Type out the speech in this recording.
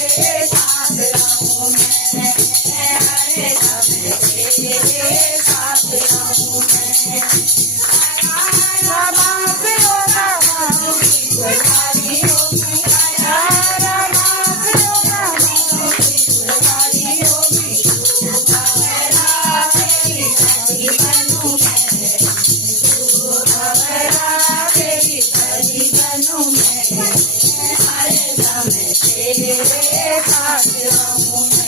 साथ रहूं मैं, हरे समय तेरे साथ रहूं मैं। रमा से ओ रमा गुलवारी होगी, रमा से ओ रमा गुलवारी होगी। तू भंवरा तेरी कली बनूं मैं, तू भंवरा तेरी कली बनूं मैं, हर समय तेरे साथ रहूं।